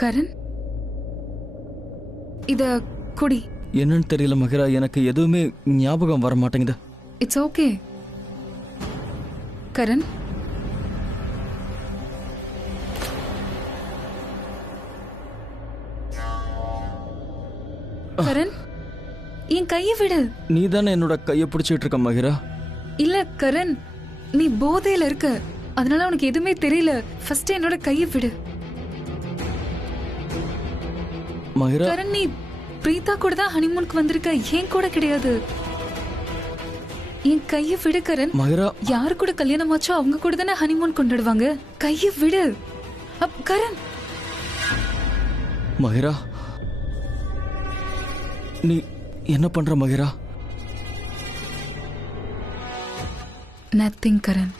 கரண், இத குடி. என்னன்னு தெரியல மகிரா, எனக்கு எதுவுமே ஞாபகம் வர மாட்டேங்குது. It's okay. கரண், கரண், என் கையை விடு. நீ தானே என்னோட கையை பிடிச்சிட்டு இருக்க மகிரா. இல்ல கரண், நீ போதையில இருக்க, அதனால உனக்கு எதுவுமே தெரியல. ஃபர்ஸ்ட் என்னோட கையை விடு. மகிரா, கரண், நீ பிரீதா கூட தான் ஹனிமூனுக்கு வந்திருக்க, ஏன் கூட கிடையாது. என் கையை விடு கரண். மகிரா, யாரு கூட கல்யாணம் ஆச்சோ அவங்க கூட தானே ஹனிமூன் கொண்டாடுவாங்க. கையை விடு. கரண். மகிரா, நீ என்ன பண்ற மகிரா? நத்திங் கரண்.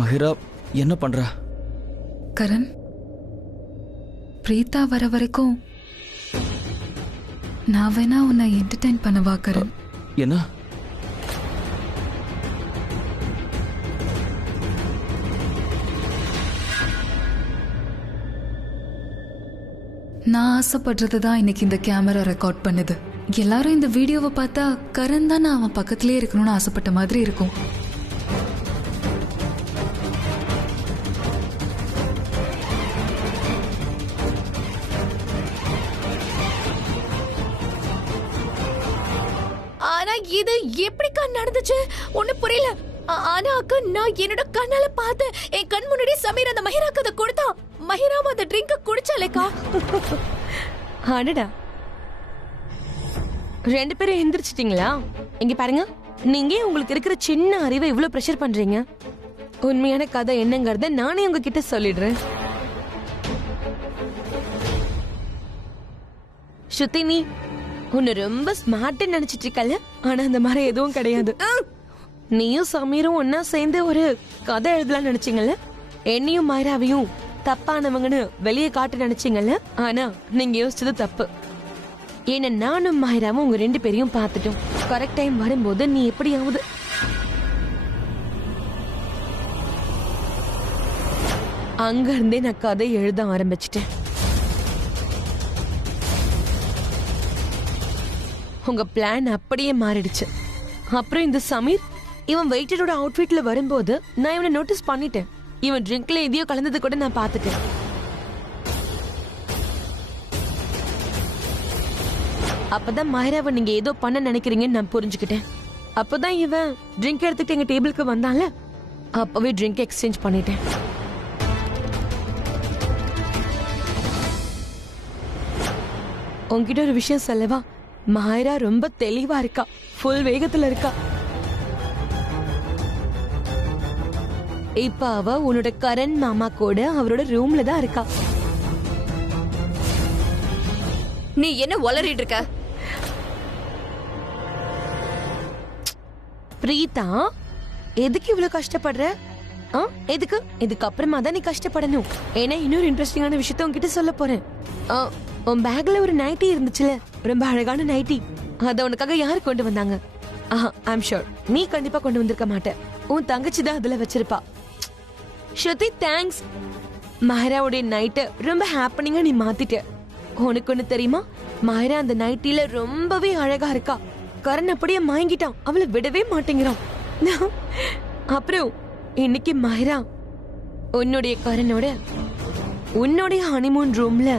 மகிரா, என்ன பண்ற? கரண், பிரீதா வர வரைக்கும் நான் வேணா உன்னை என்டர்டைன் பண்ணவா கரண்? என்ன? நான் ஆசைப்படுறது தான் இன்னைக்கு இந்த கேமரா ரெக்கார்ட் பண்ணுது. எல்லாரும் இந்த வீடியோவை பார்த்தா கரண் தான் நான் அவன் பக்கத்திலே இருக்கணும்னு ஆசைப்பட்ட மாதிரி இருக்கும். ஆனா இது எப்படிக்கா நடந்துச்சு ஒண்ணு புரியல. ஆனா அக்கா, நான் என்னோட கண்ணால பார்த்து என் கண் முன்னாடி சமீர் அந்த மஹிராக்கு அதை கொடுத்தா. மஹிராவும் அந்த ட்ரிங்க குடிச்சாலேக்கா. அடடா, ரெண்டு பேரும் எந்திரிச்சிட்டீங்களா? இங்க பாருங்க, நீங்க உங்களுக்கு இருக்கிற சின்ன அறிவை இவ்வளவு பிரஷர் பண்றீங்க. உண்மையான கதை என்னங்கறத நானே உங்ககிட்ட சொல்லிடுறேன். ஸ்ருதி, நீ உன்னை ரொம்ப ஸ்மார்ட் நினைச்சிட்டு இருக்கல, ஆனா அந்த மாதிரி எதுவும் கிடையாது. நீயும் சமீரும் ஒன்னா சேர்ந்து ஒரு கதை எழுதலாம்னு நினைச்சீங்கல்ல, என்னையும் மாயராவையும் தப்பானவங்கன்னு வெளியே காட்ட நினைச்சீங்கல்ல, ஆனா நீங்க யோசிச்சது தப்பு. ஏன்னா நானும் மாயராவும் உங்க ரெண்டு பேரையும் பார்த்துட்டோம். கரெக்ட் டைம் வரும்போது நீ எப்படியாவது அங்க இருந்தே நான் கதை எழுத ஆரம்பிச்சிட்டேன். உங்க பிளான் அப்படியே மாறிடுச்சு. அப்புறம் இந்த சமீர், இவன் வெயிட்டரோட அவுட்ஃபிட்ல வரும்போது நான் இவனை நோட்டீஸ் பண்ணிட்டேன். இவன் ட்ரிங்க்ல எதையோ கலந்தது கூட நான் பார்த்துட்டேன். அப்பதான் மாயராவை நீங்க ஏதோ பண்ண நினைக்கிறீங்கன்னு நான் புரிஞ்சுக்கிட்டேன். அப்பதான் இவன் ட்ரிங்க் எடுத்துட்டு எங்க டேபிளுக்கு வந்தான்ல, அப்பவே ட்ரிங்க் எக்ஸ்சேஞ்ச் பண்ணிட்டேன். உன்கிட்ட ஒரு விஷயம் சொல்லவா? மாயரா ரொம்ப தெளிவா இருக்கா, ஃபுல் வேகத்துல இருக்கா. இப்ப அவ உன்னோட கரண் மாமா கூட அவரோட ரூம்ல தான் இருக்கா. நீ என்ன வளரிட்டு இருக்க? பிரீதா, எதுக்கு இவ்வளவு கஷ்டப்படுற? எதுக்கு? இதுக்கு அப்புறமா தான் நீ கஷ்டப்படணும். ஏன்னா இன்னொரு இன்ட்ரெஸ்டிங்கான விஷயத்த உன்கிட்ட சொல்ல போறேன். உன் பேக்ல ஒரு நைட்டி இருந்துச்சுல, ரொம்ப அழகான நைட்டி. அத உனக்காக யாரு கொண்டு வந்தாங்க? ஐம் ஷூர் நீ கண்டிப்பா கொண்டு வந்திருக்க மாட்ட. உன் தங்கச்சி தான் அதுல வச்சிருப்பா. ஸ்ருதி, தேங்க்ஸ். மாயராவுடைய நைட்டை ரொம்ப ஹாப்பனிங்கா நீ மாத்திட்ட. உனக்கு ஒண்ணு தெரியுமா? மாயரா அந்த நைட்டில ரொம்பவே அழகா இருக்கா. கரண் அப்படியே மயங்கிட்டான், அவளை விடவே மாட்டேங்கிறான். அப்புறம் இன்னைக்கு மாயரா உன்னுடைய கரனோட உன்னுடைய ஹனிமூன் ரூம்ல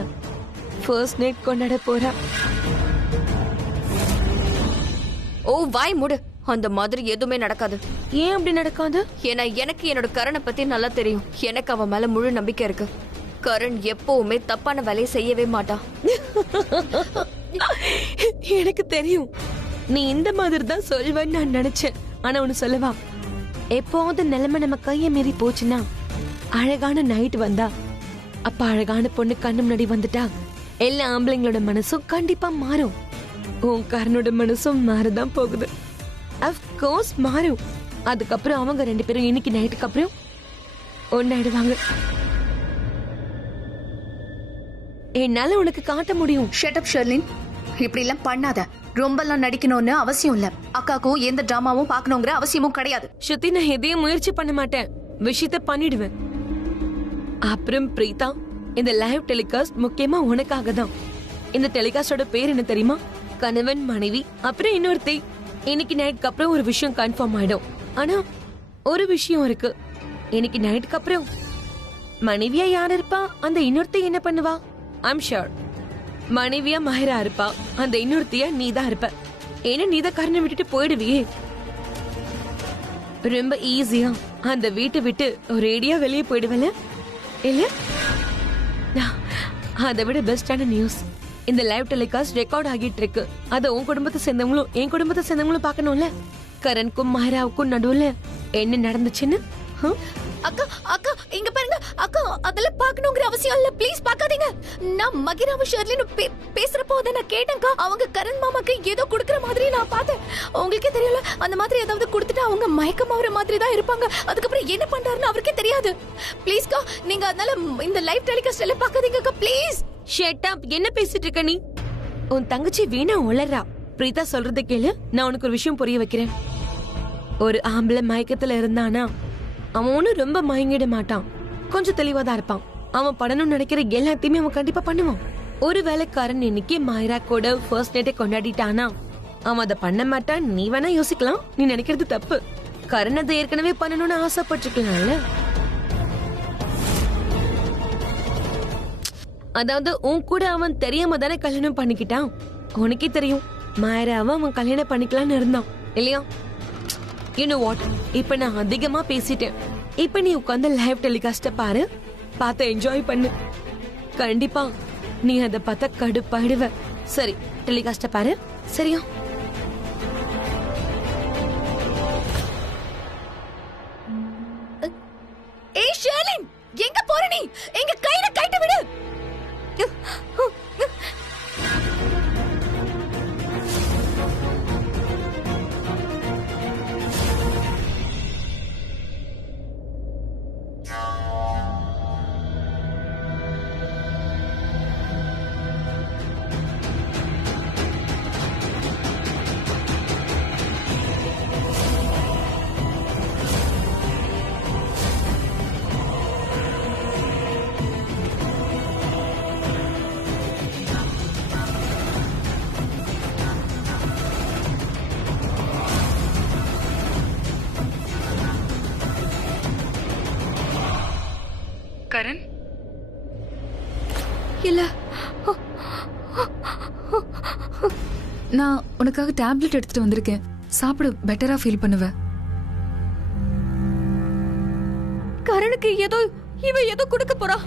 ஃபர்ஸ்ட் நைட் கொண்டாட போறா. ஓ, வாய் மூடு. அந்த மாதிரி எதுவுமே நடக்காது. ஏன் அப்படி நடக்காது? ஏன்னா எனக்கு என்னோட கரனை பத்தி நல்லா தெரியும். எனக்கு அவன் மேல முழு நம்பிக்கை இருக்கு. கரண் எப்பவுமே தப்பான வேலையை செய்யவே மாட்டான். எனக்கு தெரியும் நீ இந்த மாதிரி தான் சொல்வேன்னு நான் நினைச்சேன். ஆனா ஒன்னு சொல்லவா? எப்போது நிலைமை நம்ம கையை மீறி போச்சுன்னா, அழகான நைட் வந்தா, அப்ப அழகான பொண்ணு கண்ணு முன்னாடி வந்துட்டா, எல்லா ஆம்பளைங்களோட மனசும் கண்டிப்பா மாறும். உன் கரனோட மனசும் மாறதான் போகுது. அஃப்கோர்ஸ் மாறும். அதுக்கப்புறம் அவங்க ரெண்டு பேரும் இன்னைக்கு நைட்டுக்கு அப்புறம் ஒன்னாயிடுவாங்க. என்னால உனக்கு காட்ட முடியும். ஷட் அப் ஷர்லின், இப்படி எல்லாம் பண்ணாத. ரொம்பலாம் நடிக்கணும்னு அவசியம் இல்ல. அக்காக்கும் எந்த டிராமாவும் பார்க்கணுங்கிற அவசியமும் கிடையாது. ஸ்ருதி, நான் எதையும் முயற்சி பண்ண மாட்டேன், விஷயத்த பண்ணிடுவேன். அப்புறம் பிரீதா, இந்த லைவ் டெலிகாஸ்ட் முக்கியமா உனக்காக தான். இந்த டெலிகாஸ்டோட பேர் என்ன தெரியுமா? கணவன் மனைவி அப்புறம் இன்னொருத்தி. இன்னைக்கு நைட்க்கு அப்புறம் ஒரு விஷயம் கன்ஃபார்ம் ஆயிடும். ஆனா ஒரு விஷயம் இருக்கு. இன்னைக்கு நைட்டுக்கு அப்புறம் மனைவியா யார் இருப்பா, அந்த இன்னொருத்தி என்ன பண்ணுவா? ஐம் ஷூர் மனைவியா மஹிரா இருப்பா, அந்த இன்னொருத்தியா நீதான் இருப்ப. ஏன்னா நீதான் காரணம் விட்டுட்டு போயிடுவியே. ரொம்ப ஈஸியா அந்த வீட்டை விட்டு ஒரேடியா வெளியே போயிடுவல இல்ல? அதை விட பெஸ்டான நியூஸ், இந்த லைவ் டெலிகாஸ்ட் ரெக்கார்ட் ஆகிட்டு இருக்கு. அத உன் குடும்பத்தை சேர்ந்தவங்களும் என் குடும்பத்தை சேர்ந்தவங்களும் பார்க்கணும்ல. கரனுக்கும் மஹிராவுக்கும் நடுவுல என்ன நடந்துச்சுன்னு. அக்கா அக்கா இங்க பாருங்க அக்கா, அதெல்லாம் பார்க்கணுங்கிற அவசியம் இல்ல. ப்ளீஸ் பார்க்காதீங்க. நான் மகிராவும் ஷெர்லினும் பேசுறப்போ அதை நான் கேட்டேன்க்கா. அவங்க கரண் மாமாக்கு ஏதோ குடுக்கற மாதிரி நான் பார்த்தேன். உங்களுக்கே தெரியல, அந்த மாதிரி ஏதாவது கொடுத்துட்டு அவங்க மயக்கமாவற மாதிரி தான் இருப்பாங்க. அதுக்கப்புறம் என்ன பண்றாருன்னு அவருக்கே தெரியாது. ப்ளீஸ்க்கா, நீங்க அதனால இந்த லைவ் டெலிகாஸ்ட் எல்லாம் பார்க்காதீங்கக்கா ப்ளீஸ். Shut up. என்ன பேசிட்டு இருக்க நீ? உன் தங்கச்சி வீணா உளறா. பிரீதா சொல்றத கேளு, நான் உனக்கு ஒரு விஷயம் புரிய வைக்கிறேன். ஒரு ஆம்பளை மயக்கத்துல இருந்தானா அவன் ஒன்னும் ரொம்ப மயங்கிட மாட்டான், கொஞ்சம் தெளிவா தான் இருப்பான். அவன் பண்ணணும்னு நினைக்கிற எல்லாத்தையுமே அவன் கண்டிப்பா பண்ணுவான். ஒரு வேலைக்காரன் இன்னைக்கு மாயரா கூட ஃபர்ஸ்ட் நைட்டை கொண்டாடிட்டானா அவன் அதை பண்ண மாட்டான். நீ வேணா யோசிக்கலாம், நீ நினைக்கிறது தப்பு. கரண் அதை ஏற்கனவே பண்ணணும்னு ஆசைப்பட்டிருக்கலாம்ல. அதாவது உன் கூட அவன் தெரியாம தானே கல்யாணம் பண்ணிக்கிட்டான். உனக்கே தெரியும் மாயராவை அவன் கல்யாணம் பண்ணிக்கலாம்னு இருந்தான் இல்லையா? You know what? இப்ப நான் அதிகமா பேசிட்டேன். இப்ப நீ உட்கார்ந்து லைவ் டெலிகாஸ்ட பாரு, பார்த்து என்ஜாய் பண்ணு. கண்டிப்பா நீ அதை பார்த்தா கடுப்பாயிடுவ. சரி, டெலிகாஸ்ட பாரு, சரியா? ஏய் ஷெர்லின், எங்க போற நீ? எங்க கையில கைட்ட விடு. கரண் இல்ல, நான் உனக்காக டேப்லெட் எடுத்துட்டு வந்திருக்கேன். சாப்பிடு, பெட்டரா ஃபீல் பண்ணுவ. கரனுக்கு இவ ஏதோ கொடுக்க போறா.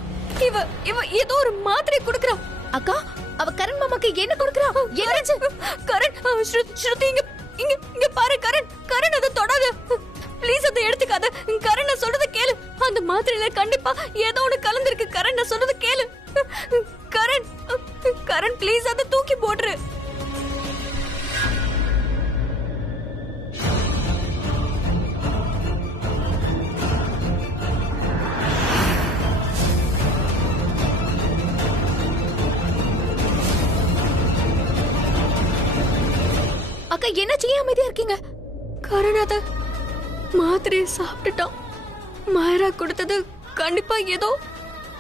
இவ ஏதோ ஒரு மாத்திரை குடுக்கறா. அக்கா, அவ கரண் மாமாக்கு என்ன குடுக்கறா? என்னாச்சு? கரண், ஸ்ருதி இங்க பாரு. கரண் அதை தொடாத ப்ளீஸ். அதை எடுத்துக்காத. கரண் நான் சொல்றத கேளு. அந்த மாத்திரையில கண்டிப்பா ஏதோ ஒண்ணு கலந்திருக்கு. கரண் நான் சொல்றத கேளு. கரண் ப்ளீஸ் அதை தூக்கி போடுற. அக்கா, என்ன செய்ய அமைதியா இருக்கீங்க? கரண் அத மாத்திரையை சாப்பிட்டுட்டான். மாயரா கொடுத்தது கண்டிப்பா ஏதோ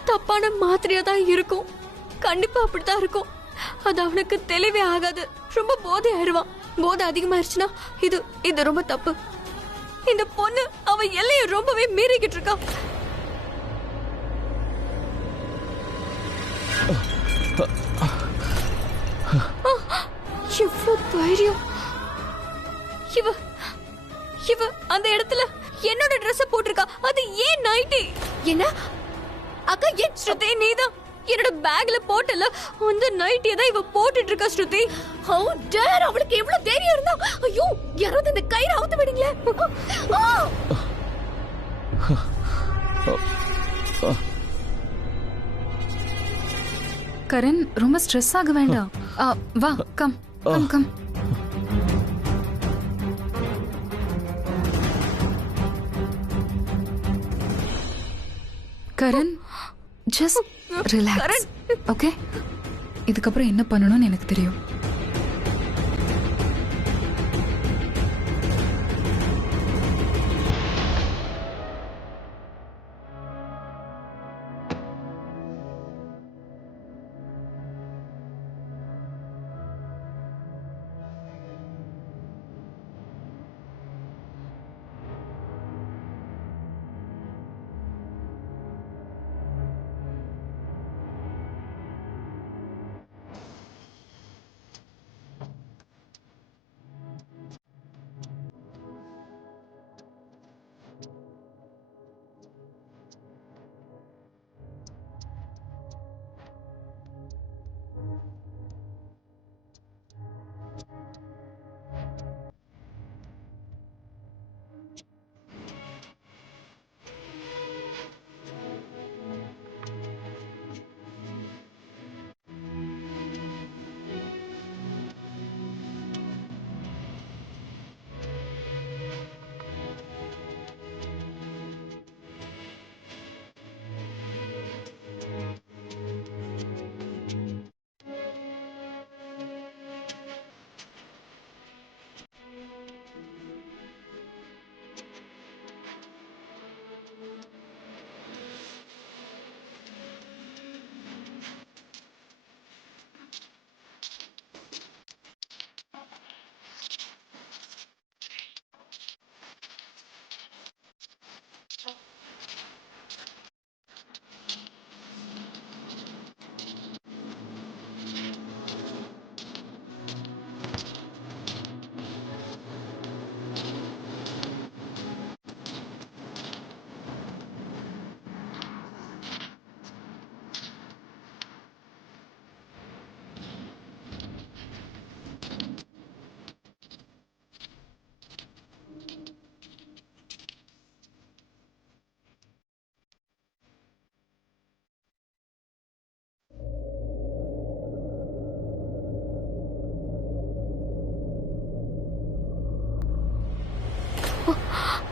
தப்பான மாத்திரையா தான் இருக்கும். கண்டிப்பா அப்படித்தான் இருக்கும். அது அவனுக்கு தெளிவே ஆகாது. ரொம்ப போதை ஆயிடுவான். போதை அதிகமாயிருச்சுன்னா இது ரொம்ப தப்பு. இந்த பொண்ணு அவ எல்லையை ரொம்பவே மீறிக்கிட்டு இருக்கா. எவ்வளவு தைரியம்! இவ அந்த இடத்துல என்னோட ட்ரெஸ் போட்டிருக்கா. அது ஏன் நைட்டி? என்ன அக்கா, ஏன் ஸ்ருதி நீதான் என்னோட பேக்ல போட்டல அந்த நைட்டியை தான் இவ போட்டுட்டு இருக்கா. ஸ்ருதி, ஹவ் டேர்! அவளுக்கு எவ்வளவு தைரியம் இருந்தா! ஐயோ, யாராவது இந்த கயிறை அவுத்து விடுங்களே. கரண், ரொம்ப ஸ்ட்ரெஸ் ஆக வேண்டாம். வா, come come come. Karan, just relax, okay? இதுக்கப்புறம் என்ன பண்ணணும்னு எனக்கு தெரியும்.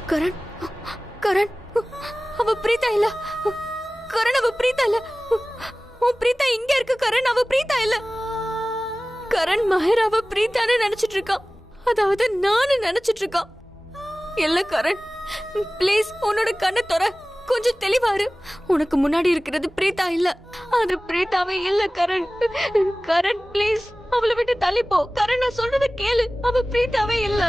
கரண் கரண் அவ பிரீதா இல்ல. கரண் அவ பிரீதா இல்ல. உன் பிரீதா இங்க இருக்கு கரண். அவ பிரீதா இல்ல. கரண் மஹேராவ பிரீதான்னு நினைச்சிட்டு இருக்கான். அதாவது நானும் நினைச்சிட்டு இருக்கான். இல்ல கரண், ப்ளீஸ் உன்னோட கண்ணை தொற, கொஞ்சம் தெளிவாரு. உனக்கு முன்னாடி இருக்கிறது பிரீதா இல்ல, அது பிரீதாவே இல்ல கரண். கரண் ப்ளீஸ் அவளை விட்டு தள்ளி போ. கரண் நான் சொல்றத கேளு, அவ பிரீதாவே இல்ல.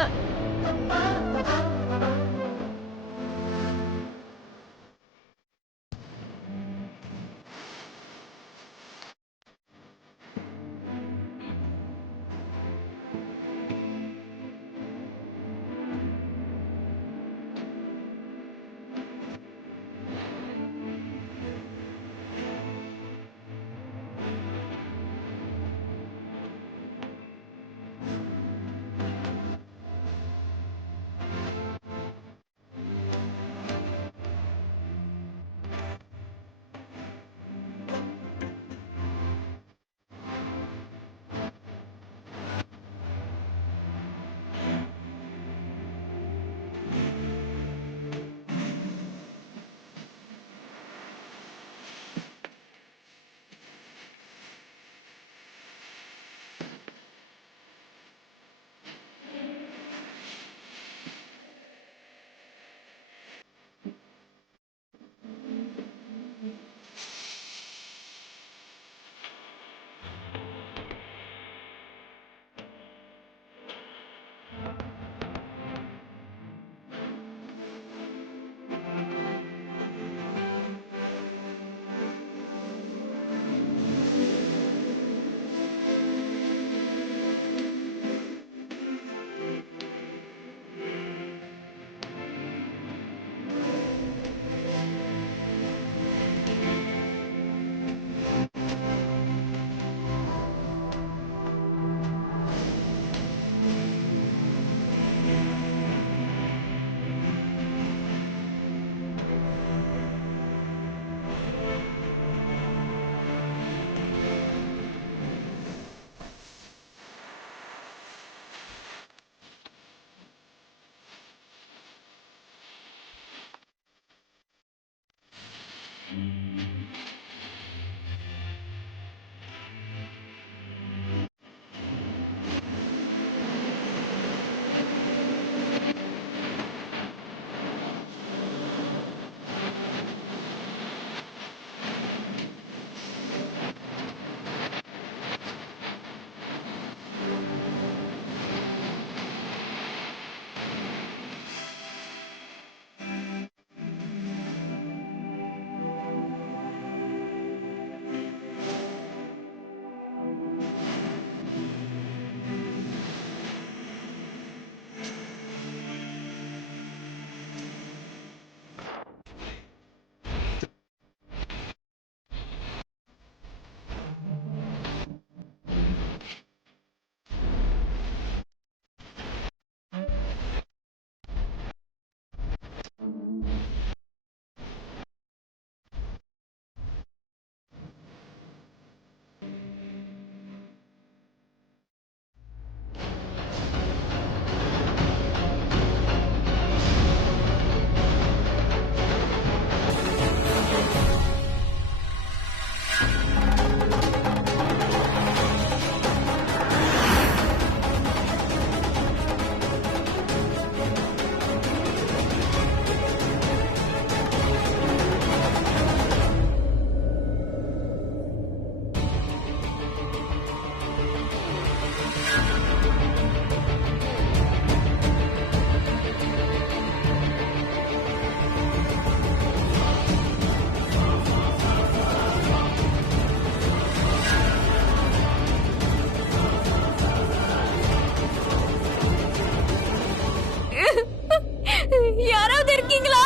யாராவது இருக்கீங்களா?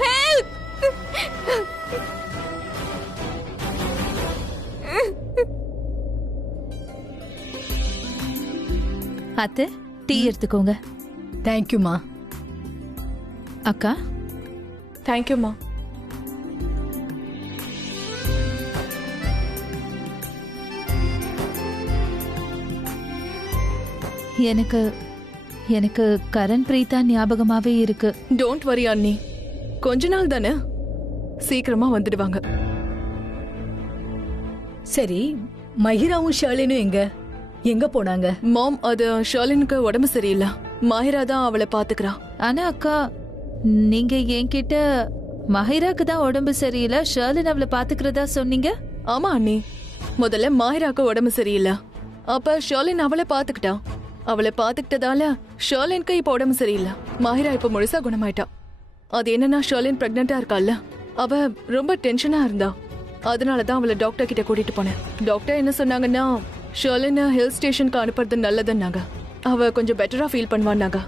ஹெல்ப்! அத்தை, டீ எடுத்துக்கோங்க. தேங்க்யூமா. அக்கா, தேங்க்யூம்மா. எனக்கு எனக்கு கரண் பிரீதா ஞாபகமாவே இருக்கு. டோன்ட் வரி அண்ணி, கொஞ்ச நாள் தானே, சீக்கிரமா வந்துடுவாங்க. சரி, மஹிராவும் ஷர்லினும் எங்க போனாங்க? மாம், அது ஷர்லினுக்கு உடம்பு சரியில்லை. மாஹிரா தான் அவளை பாத்துக்கிறா. ஆனா அக்கா, நீங்க என்கிட்ட மஹிராக்கு தான் உடம்பு சரியில்லை, ஷர்லின் அவளை பாத்துக்கிறதா சொன்னீங்க. ஆமா அண்ணி, முதல்ல மாஹிராக்கு உடம்பு சரியில்லை, அப்ப ஷர்லின் அவளை பாத்துக்கிட்டா. அவளை பாத்துக்கிட்டதால ஷர்லினுக்கு இப்ப உடம்பு சரியில்லை. மாஹிரா இப்ப முழுசா குணமாயிட்டா. அது என்னன்னா, ஷர்லின் பிரெக்னெண்டா இருக்கால, அவ ரொம்ப டென்ஷனா இருந்தா. அதனாலதான் அவளை டாக்டர் கிட்ட கூட்டிட்டு போனேன். டாக்டர் என்ன சொன்னாங்கன்னா, ஷர்லின் ஹில் ஸ்டேஷனுக்கு அனுப்புறது நல்லதுன்னாங்க. அவ கொஞ்சம் பெட்டரா ஃபீல் பண்ணுவான்னாங்க.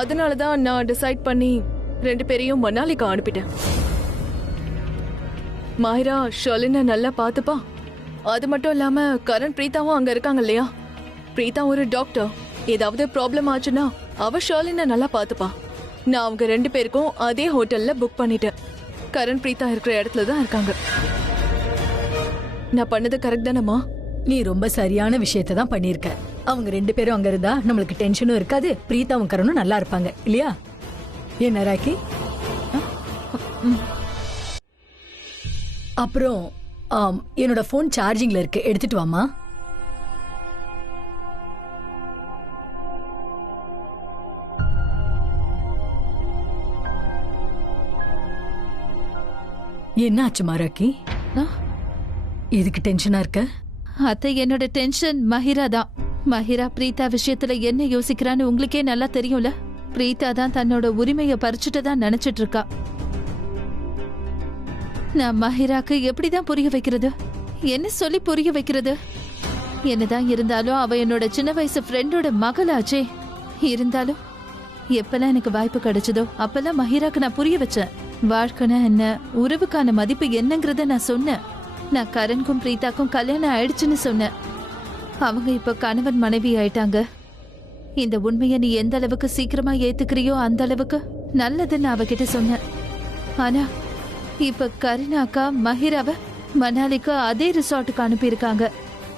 அதனாலதான் நான் டிசைட் பண்ணி 2 பேரையும் மணாலிக்கு அனுப்பிட்டேன். மாஹிரா ஷர்லினை நல்லா பாத்துப்பா. அது மட்டும் இல்லாம கரண் பிரீதாவும் அங்க இருக்காங்க இல்லையா? பிரீதா ஒரு டாக்டர். ஏதாவது ப்ராப்ளம் ஆச்சுன்னா அவ ஷர்லினை நல்லா பாத்துப்பா. நான் அவங்க 2 பேருக்கும் அதே ஹோட்டல்ல புக் பண்ணிட்டேன். கரண் பிரீதா இருக்கிற இடத்துல தான் இருக்காங்க. நான் பண்ணது கரெக்ட் தானம்மா? நீ ரொம்ப சரியான விஷயத்தை தான் பண்ணிருக்க. அவங்க 2 பேரும் அங்க இருந்தா நம்மளுக்கு டென்ஷனும் இருக்காது, பிரீதாவும் கரணும் நல்லா இருப்பாங்க இல்லையா? என்ன ராக்கி? அப்புறம் என்னோட போன் சார்ஜிங்ல இருக்கு, எடுத்துட்டு வாமா. என்ன ஆச்சுமா ராக்கி? எதுக்கு டென்ஷனா இருக்க? அத்தை, என்னோட டென்ஷன் மஹிரா தான். மஹிரா பிரீதா விஷயத்துல என்ன யோசிக்கிறான்னு உங்களுக்கே நல்லா தெரியும்ல. பிரீதா தான் தன்னோட உரிமையை பறிச்சுட்டு தான் நினைச்சிட்டு இருக்கா. நான் மஹிராக்கு எப்படிதான் புரிய வைக்கிறது? என்ன சொல்லி புரிய வைக்கிறது? என்னதான் இருந்தாலும் அவ என்னோட சின்ன வயசு ஃப்ரெண்டோட மகளாச்சே. இருந்தாலும் எப்பெல்லாம் எனக்கு வாய்ப்பு கிடைச்சதோ அப்பெல்லாம் மஹிராக்கு நான் புரிய வச்சேன். வாழ்க்கைனா என்ன, உறவுக்கான மதிப்பு என்னங்கறத நான் சொன்னேன். நான் கரனுக்கும் பிரீதாக்கும் கல்யாணம் ஆயிடுச்சுன்னு சொன்னேன். அவங்க இப்ப கணவன் மனைவி ஆயிட்டாங்க. இந்த உண்மையை நீ எந்த அளவுக்கு சீக்கிரமா ஏத்துக்கிறியோ அந்த அளவுக்கு நல்லதுன்னு அவகிட்ட சொன்னேன். ஆனா இப்ப கருணாக்கா மஹிராவை மணாலிக்கு அதே ரிசார்ட்டுக்கு அனுப்பியிருக்காங்க.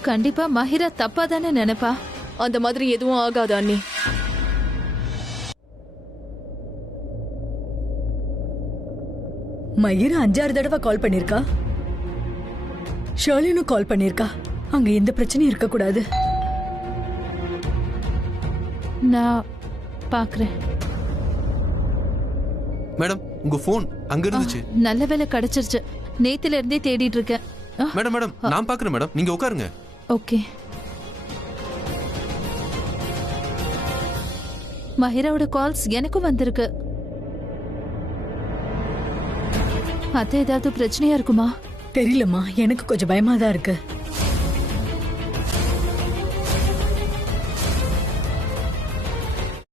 கண்டிப்பா மஹிரா தப்பா தானே நினைப்பா. அந்த மாதிரி எதுவும் ஆகாது அண்ணி. மஹிரா 5-6 தடவை கால் பண்ணிருக்கா. ஷர்லினும் கால் பண்ணிருக்கா. அங்க எந்த பிரச்சனையும் இருக்க கூடாது. நான் பாக்குறேன். மேடம், உங்க போன் அங்க இருந்துச்சு. நல்ல வேலை கிடைச்சிருச்சு. நேத்துல இருந்தே தேடிட்டு இருக்கேன். மேடம் மேடம், நான் பாக்குறேன் மேடம், நீங்க உட்காருங்க. ஓகே. மஹிராவோட கால்ஸ் எனக்கும் வந்திருக்கு. அத்தை, ஏதாவது பிரச்சனையா இருக்குமா? தெரியலம்மா, எனக்கு கொஞ்சம் பயமா தான் இருக்கு.